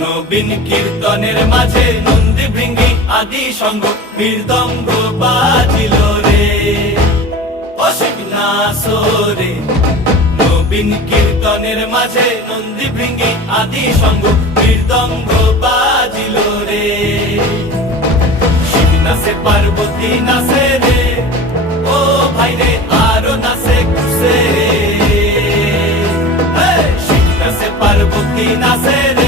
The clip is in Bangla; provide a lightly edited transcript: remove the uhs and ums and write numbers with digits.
নবীন কীর্তনের মাঝে নন্দী ভৃঙ্গি আদি সঙ্গ মৃদঙ্গ বাজিল রে, অসীম নাসরে। নবীন কীর্তনের মাঝে নন্দী ভৃঙ্গি আদি সঙ্গ মৃদঙ্গ বাজিল রে। শিব নাচে পার্বতী নাচে রে, ও ভাই রে আরো নাচে খুশে। শিব নাচে পার্বতী নাচে রে,